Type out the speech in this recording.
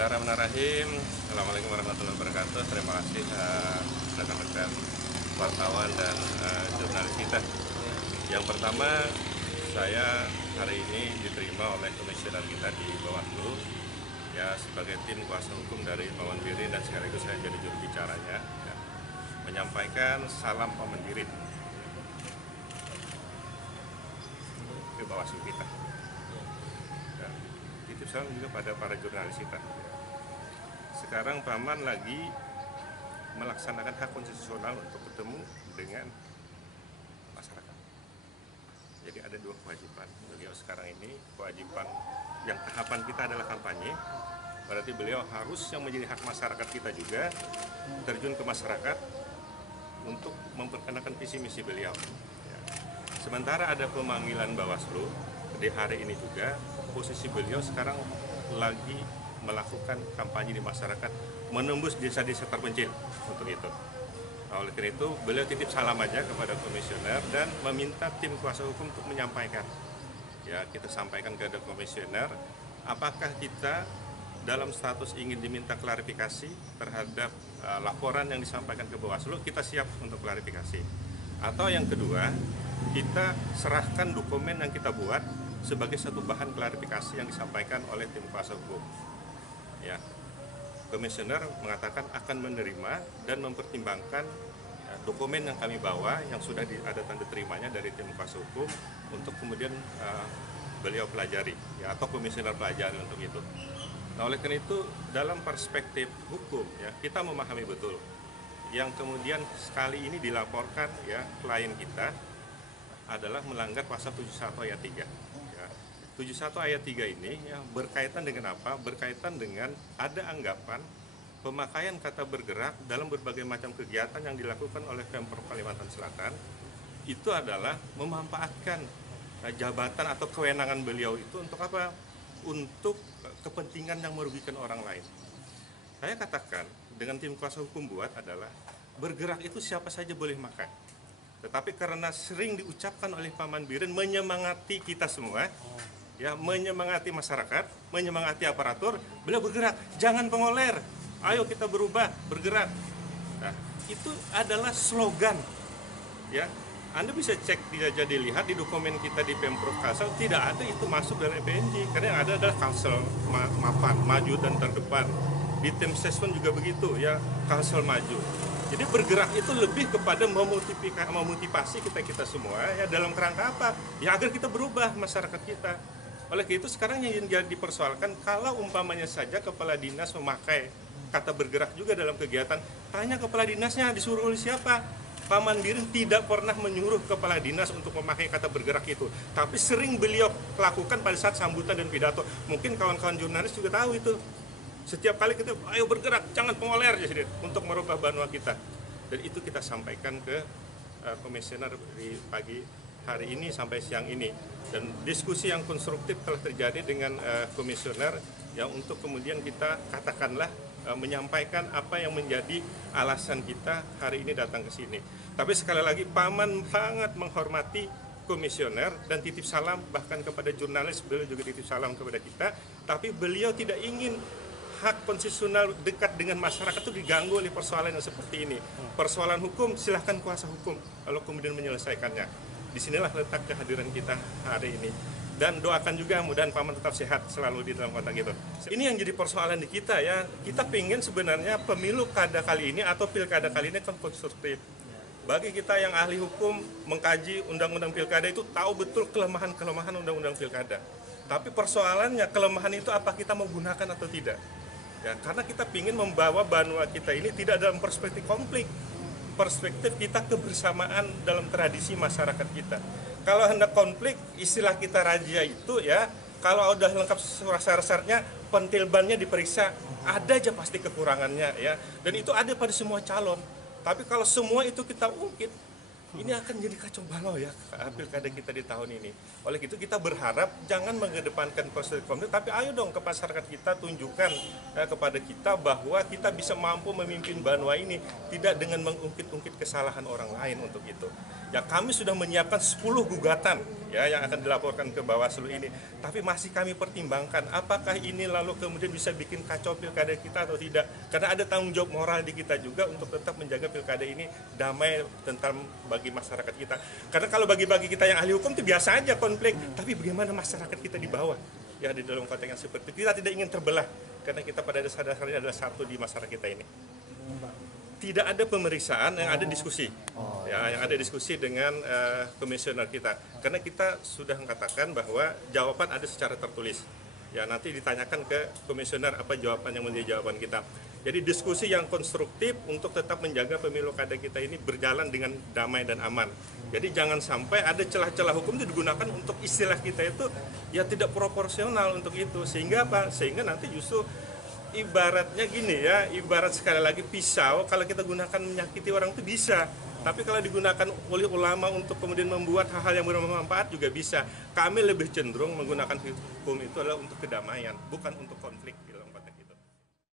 Bismillahirrahmanirrahim. Assalamualaikum warahmatullahi wabarakatuh. Terima kasih rekan-rekan wartawan dan jurnalis kita. Yang pertama, saya hari ini diterima oleh komisioner kita di Bawaslu ya sebagai tim kuasa hukum dari Paman Birin, dan sekaligus saya jadi juru bicaranya ya, menyampaikan salam Paman Birin ke Bawaslu kita. Ya, titip salam juga pada para jurnalis kita. Sekarang Paman lagi melaksanakan hak konstitusional untuk bertemu dengan masyarakat. Jadi ada dua kewajiban beliau sekarang ini. Kewajiban yang tahapan kita adalah kampanye, berarti beliau harus yang menjadi hak masyarakat kita juga terjun ke masyarakat untuk memperkenalkan visi misi beliau. Ya. Sementara ada pemanggilan Bawaslu di hari ini juga, posisi beliau sekarang lagi melakukan kampanye di masyarakat, menembus desa-desa terpencil untuk itu. Oleh karena itu, beliau titip salam aja kepada komisioner dan meminta tim kuasa hukum untuk menyampaikan. Ya, kita sampaikan kepada komisioner, apakah kita dalam status ingin diminta klarifikasi terhadap laporan yang disampaikan ke Bawaslu, kita siap untuk klarifikasi. Atau yang kedua, kita serahkan dokumen yang kita buat sebagai satu bahan klarifikasi yang disampaikan oleh tim kuasa hukum. Ya, komisioner mengatakan akan menerima dan mempertimbangkan ya, dokumen yang kami bawa yang sudah ada tanda terimanya dari tim kuasa hukum untuk kemudian beliau pelajari ya, atau komisioner pelajari untuk itu. Nah, oleh karena itu dalam perspektif hukum ya, kita memahami betul yang kemudian sekali ini dilaporkan ya klien kita adalah melanggar pasal 71 ayat 3. 71 ayat 3 ini ya, berkaitan dengan apa? Berkaitan dengan ada anggapan pemakaian kata bergerak dalam berbagai macam kegiatan yang dilakukan oleh Pemprov Kalimantan Selatan itu adalah memanfaatkan jabatan atau kewenangan beliau itu untuk apa? Untuk kepentingan yang merugikan orang lain. Saya katakan dengan tim kuasa hukum buat adalah bergerak itu siapa saja boleh makan. Tetapi karena sering diucapkan oleh Paman Birin menyemangati kita semua, ya, menyemangati masyarakat, menyemangati aparatur, beliau bergerak, jangan pengoler, ayo kita berubah, bergerak. Nah, itu adalah slogan. Ya, Anda bisa cek, tidak jadi lihat di dokumen kita di Pemprov Kalsel, tidak ada itu masuk dari PNJ, karena yang ada adalah Kalsel mapan, maju dan terdepan. Di tim assessment juga begitu, ya, Kalsel maju. Jadi bergerak itu lebih kepada memotivasi kita semua, ya, dalam kerangka apa? Ya, agar kita berubah masyarakat kita. Oleh itu sekarang yang dipersoalkan, kalau umpamanya saja kepala dinas memakai kata bergerak juga dalam kegiatan, tanya kepala dinasnya disuruh oleh siapa? Paman Birin tidak pernah menyuruh kepala dinas untuk memakai kata bergerak itu, tapi sering beliau lakukan pada saat sambutan dan pidato. Mungkin kawan-kawan jurnalis juga tahu itu. Setiap kali kita, ayo bergerak, jangan pengoler ya, untuk merubah Banua kita. Dan itu kita sampaikan ke komisioner di pagi hari ini sampai siang ini. Dan diskusi yang konstruktif telah terjadi dengan komisioner yang untuk kemudian kita katakanlah menyampaikan apa yang menjadi alasan kita hari ini datang ke sini. Tapi sekali lagi Paman sangat menghormati komisioner dan titip salam bahkan kepada jurnalis, beliau juga titip salam kepada kita. Tapi beliau tidak ingin hak konstitusional dekat dengan masyarakat itu diganggu oleh persoalan yang seperti ini. Persoalan hukum silahkan kuasa hukum kalau kemudian menyelesaikannya. Disinilah letak kehadiran kita hari ini. Dan doakan juga mudah-mudahan Paman tetap sehat selalu di dalam konteks itu. Ini yang jadi persoalan di kita ya. Kita pengen sebenarnya pemilu kada kali ini atau pilkada kali ini kan konstruktif. Bagi kita yang ahli hukum mengkaji undang-undang pilkada itu tahu betul kelemahan-kelemahan undang-undang pilkada. Tapi persoalannya kelemahan itu apa kita mau gunakan atau tidak. Ya, karena kita ingin membawa Banua kita ini tidak dalam perspektif konflik, perspektif kita kebersamaan dalam tradisi masyarakat kita. Kalau hendak konflik, istilah kita raja itu ya, kalau udah lengkap syarat-syaratnya, pentilbannya diperiksa, ada aja pasti kekurangannya ya, dan itu ada pada semua calon. Tapi kalau semua itu kita ungkit, ini akan jadi kacau balau ya pilkada kita di tahun ini. Oleh itu kita berharap jangan mengedepankan proses konflik, tapi ayo dong ke masyarakat kita tunjukkan kepada kita bahwa kita bisa mampu memimpin Banua ini tidak dengan mengungkit-ungkit kesalahan orang lain untuk itu. Ya kami sudah menyiapkan 10 gugatan ya yang akan dilaporkan ke Bawaslu ini, tapi masih kami pertimbangkan apakah ini lalu kemudian bisa bikin kacau pilkada kita atau tidak. Karena ada tanggung jawab moral di kita juga untuk tetap menjaga pilkada ini damai tentang bagi masyarakat kita. Karena kalau bagi-bagi kita yang ahli hukum itu biasa aja konflik, tapi bagaimana masyarakat kita di bawah ya di dalam konteks yang seperti itu. Kita tidak ingin terbelah karena kita pada dasarnya adalah satu di masyarakat kita ini. Tidak ada pemeriksaan, yang ada diskusi. Ya, yang ada diskusi dengan komisioner kita. Karena kita sudah mengatakan bahwa jawaban ada secara tertulis. Ya, nanti ditanyakan ke komisioner apa jawaban yang menjadi jawaban kita. Jadi diskusi yang konstruktif untuk tetap menjaga pemilu kada kita ini berjalan dengan damai dan aman. Jadi jangan sampai ada celah-celah hukum itu digunakan untuk istilah kita itu ya tidak proporsional untuk itu. Sehingga apa? Sehingga nanti justru ibaratnya gini ya, ibarat sekali lagi pisau kalau kita gunakan menyakiti orang itu bisa. Tapi kalau digunakan oleh ulama untuk kemudian membuat hal-hal yang bermanfaat juga bisa. Kami lebih cenderung menggunakan hukum itu adalah untuk kedamaian, bukan untuk konflik.